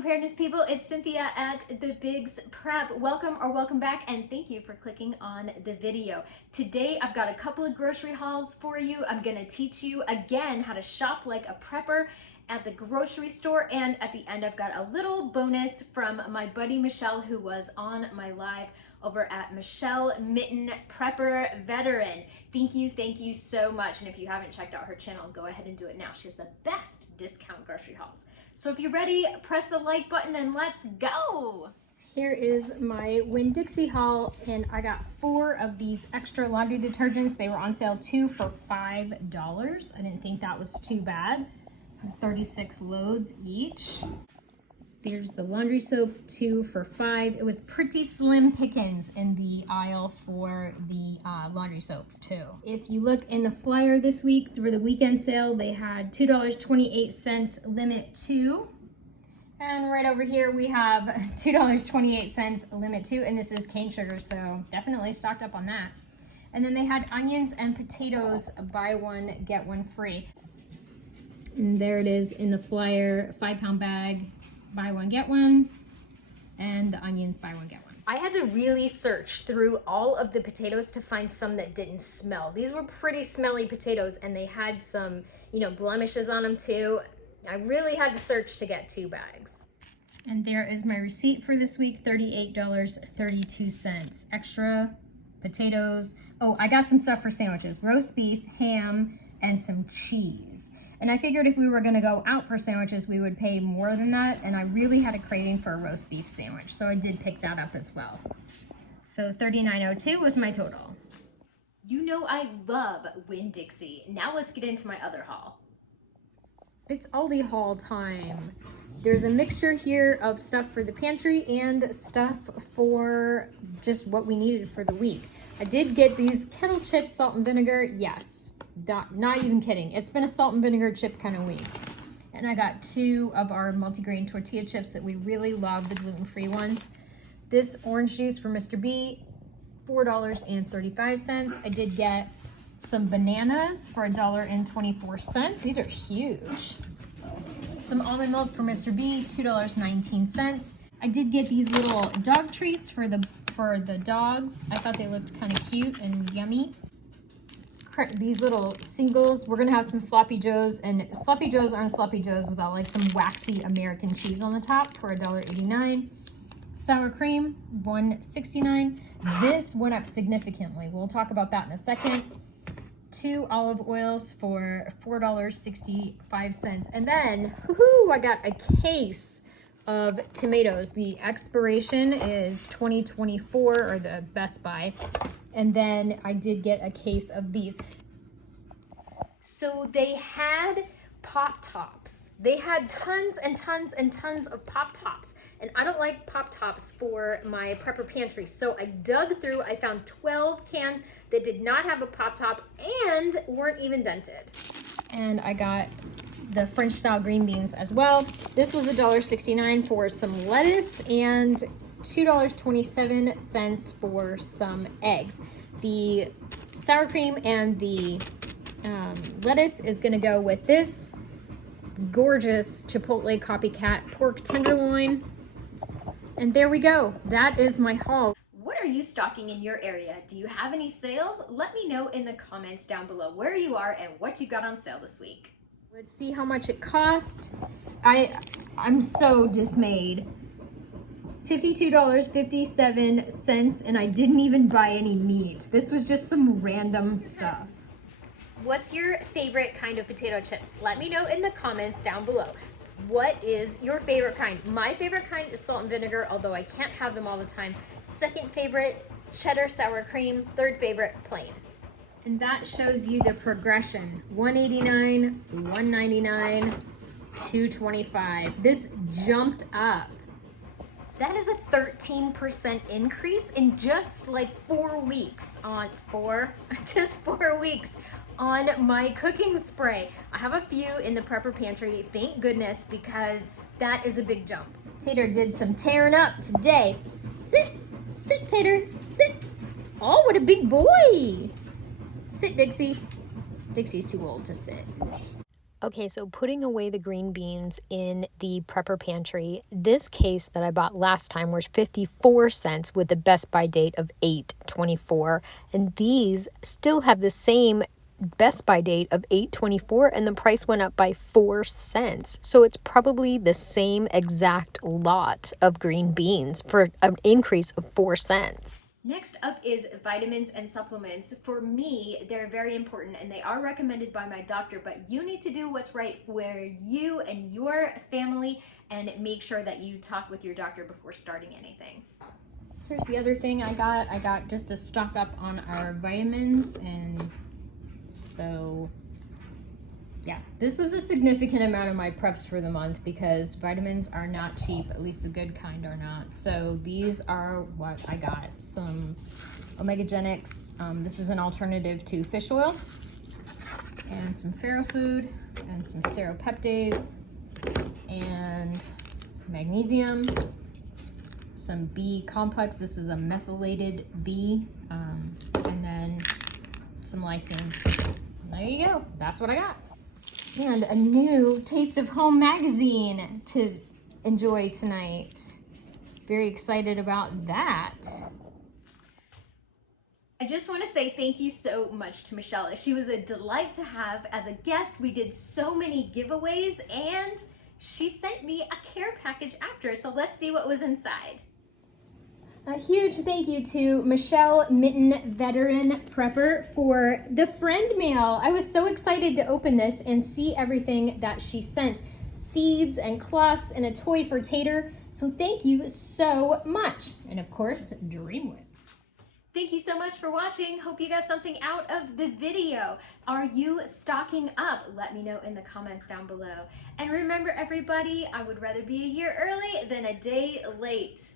preparedness people, it's Cynthia at The Bigs Prep. Welcome or welcome back, and thank you for clicking on the video. Today I've got a couple of grocery hauls for you. I'm gonna teach you again how to shop like a prepper at the grocery store, and at the end I've got a little bonus from my buddy Michelle, who was on my live over at Michelle Mitten Prepper Veteran. Thank you so much. And if you haven't checked out her channel, go ahead and do it now. She has the best discount grocery hauls. So if you're ready, press the like button and let's go. Here is my Winn-Dixie haul, and I got 4 of these extra laundry detergents. They were on sale 2 for $5. I didn't think that was too bad. 36 loads each. There's the laundry soap, 2 for $5. It was pretty slim pickings in the aisle for the laundry soap too. If you look in the flyer this week through the weekend sale, they had $2.28 limit 2. And right over here we have $2.28 limit 2, and this is cane sugar, so definitely stocked up on that. And then they had onions and potatoes, buy one, get one free. And there it is in the flyer, 5-pound bag. Buy one, get one, and the onions, buy one, get one. I had to really search through all of the potatoes to find some that didn't smell. These were pretty smelly potatoes, and they had some, blemishes on them too. I really had to search to get 2 bags. And there is my receipt for this week, $38.32. Extra potatoes. Oh, I got some stuff for sandwiches, roast beef, ham, and some cheese. And I figured if we were gonna go out for sandwiches, we would pay more than that. And I really had a craving for a roast beef sandwich, so I did pick that up as well. So $39.02 was my total. You know I love Winn-Dixie. Now let's get into my other haul. It's Aldi haul time. There's a mixture here of stuff for the pantry and stuff for just what we needed for the week. I did get these kettle chips, salt and vinegar, yes. Not even kidding. It's been a salt and vinegar chip kind of week. And I got 2 of our multigrain tortilla chips that we really love, the gluten-free ones. This orange juice from Mr. B, $4.35. I did get some bananas for $1.24. These are huge. Some almond milk from Mr. B, $2.19. I did get these little dog treats for the dogs. I thought they looked kind of cute and yummy. These little singles. We're gonna have some sloppy joes, and sloppy joes aren't sloppy joes without like some waxy American cheese on the top for $1.89. Sour cream, $1.69. This went up significantly. We'll talk about that in a second. 2 olive oils for $4.65. And then, I got a case of tomatoes. The expiration is 2024, or the Best Buy. And then I did get a case of these. So they had Pop Tops. They had tons and tons and tons of Pop Tops. And I don't like Pop Tops for my prepper pantry. So I dug through, I found 12 cans that did not have a Pop Top and weren't even dented. And I got the French style green beans as well. This was $1.69 for some lettuce and $2.27 for some eggs. The sour cream and the lettuce is gonna go with this gorgeous Chipotle copycat pork tenderloin. And there we go. That is my haul. What are you stocking in your area? Do you have any sales? Let me know in the comments down below where you are and what you got on sale this week. Let's see how much it cost. I'm so dismayed. $52.57, and I didn't even buy any meat. This was just some random stuff. What's your favorite kind of potato chips? Let me know in the comments down below. What is your favorite kind? My favorite kind is salt and vinegar, although I can't have them all the time. Second favorite, cheddar sour cream. Third favorite, plain. And that shows you the progression. $1.89, $1.99, $2.25. This jumped up. That is a 13% increase in just like 4 weeks on just 4 weeks on my cooking spray. I have a few in the prepper pantry, thank goodness, because that is a big jump. Tater did some tearing up today. Sit, Tater, sit. Oh, what a big boy. Sit, Dixie. Dixie's too old to sit. Okay, so putting away the green beans in the prepper pantry, this case that I bought last time was 54 cents with the best by date of 8/24, and these still have the same best by date of 8/24 and the price went up by 4 cents. So it's probably the same exact lot of green beans for an increase of 4 cents. Next up is vitamins and supplements. For me, they're very important and they are recommended by my doctor, but you need to do what's right for you and your family and make sure that you talk with your doctor before starting anything. Here's the other thing I got. I got just to stock up on our vitamins, and so yeah, this was a significant amount of my preps for the month because vitamins are not cheap, at least the good kind are not. So these are what I got. Some Omegagenics. This is an alternative to fish oil. And some Ferrofood and some Seropeptase and magnesium. Some B complex. This is a methylated B. And then some lysine. There you go. That's what I got. And a new Taste of Home magazine to enjoy tonight. Very excited about that. I just want to say thank you so much to Michelle. She was a delight to have as a guest. We did so many giveaways and she sent me a care package after. So let's see what was inside. A huge thank you to Michelle Mitten, veteran prepper, for the friend mail. I was so excited to open this and see everything that she sent. Seeds and cloths and a toy for Tater. So thank you so much. And of course, dream with. Thank you so much for watching. Hope you got something out of the video. Are you stocking up? Let me know in the comments down below. And remember everybody, I would rather be a year early than a day late.